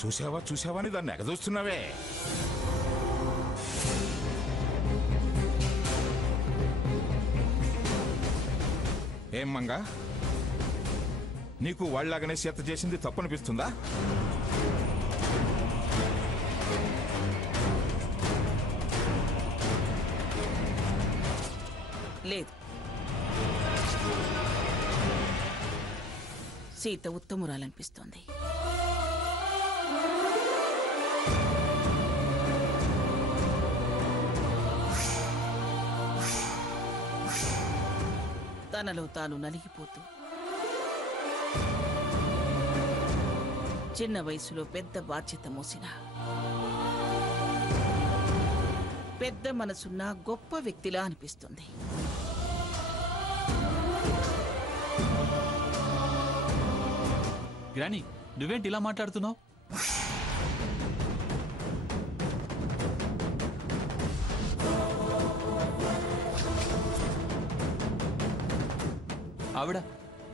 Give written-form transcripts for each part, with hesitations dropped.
చూసావా చూసావా అని దాన్ని ఎగదోస్తున్నావే. ఏం మంగా, నీకు వాళ్ళలాగానే సీత చేసింది తప్పనిపిస్తుందా? లేదు, సీత ఉత్తమురాలనిపిస్తోంది. తనలో తాను నలిగిపోతూ చిన్న వయసులో పెద్ద బాధ్యత మోసిన పెద్ద మనసున్న గొప్ప వ్యక్తిలా అనిపిస్తుంది. గ్రాని, నువ్వేంటి ఇలా మాట్లాడుతున్నావు?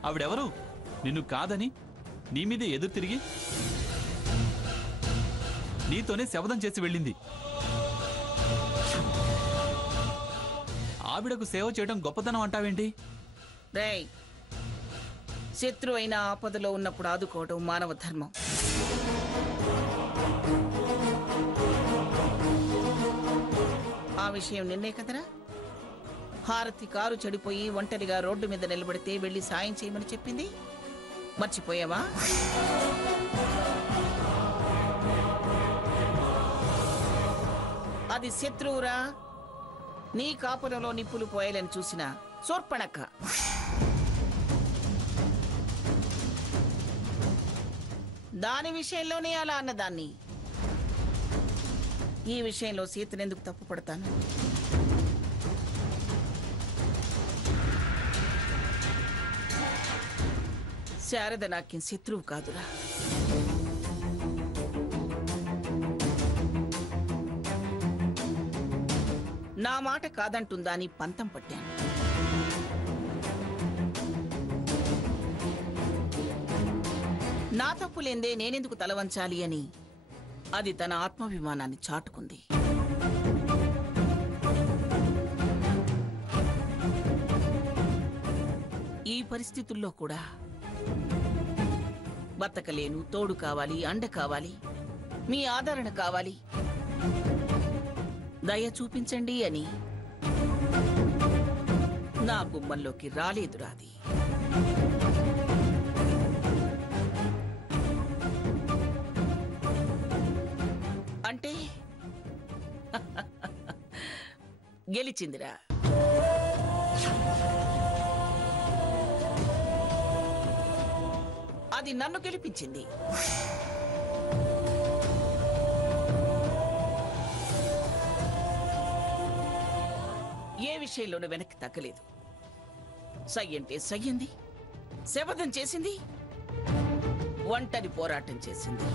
ఆవిడెవరు? నిన్ను కాదని నీ మీదే ఎదురు తిరిగి నీతోనే శపథం చేసి వెళ్ళింది. ఆవిడకు సేవ చేయడం గొప్పతనం అంటావేంటి? రేయ్, శత్రు అయిన ఆపదలో ఉన్నప్పుడు ఆదుకోవడం మానవ ధర్మం. ఆ విషయం నిన్నే కదరా హారతి కారు చెడిపోయి ఒంటరిగా రోడ్డు మీద నిలబడితే వెళ్లి సాయం చేయమని చెప్పింది? మర్చిపోయావా? అది శత్రువురా. నీ కాపురంలో నిప్పులు పోయాలని చూసిన సోర్పణక్క. దాని విషయంలోనే అలా అన్నదాన్ని. ఈ విషయంలో సీతనెందుకు తప్పు పడతాను? శారద నాకేం శత్రువు కాదురా. నా మాట కాదంటుందా అని పంతం పట్టాను. నా తప్పులేందే నేనెందుకు తలవంచాలి అని అది తన ఆత్మాభిమానాన్ని చాటుకుంది. ఈ పరిస్థితుల్లో కూడా బతకలేను, తోడు కావాలి, అండ కావాలి, మీ ఆదరణ కావాలి, దయ చూపించండి అని నా గుమ్మంలోకి రాలేదురాది. అంటే గెలిచిందిరా. అది నన్ను గెలిపించింది. ఏ విషయంలోనూ వెనక్కి తగ్గలేదు. సై అంటే సయ్యింది, శపథం చేసింది, ఒంటరి పోరాటం చేసింది.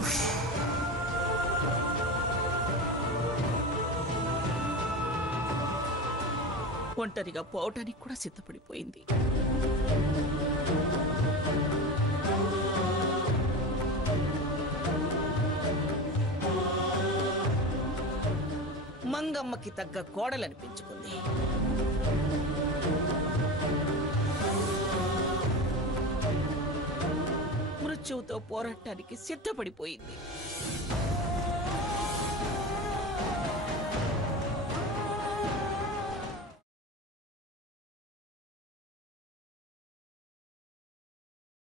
ఒంటరిగా పోవటానికి కూడా సిద్ధపడిపోయింది. మంగమ్మకి తగ్గ కోడలనిపించుకుంది. మృత్యువుతో పోరాటానికి సిద్ధపడిపోయింది.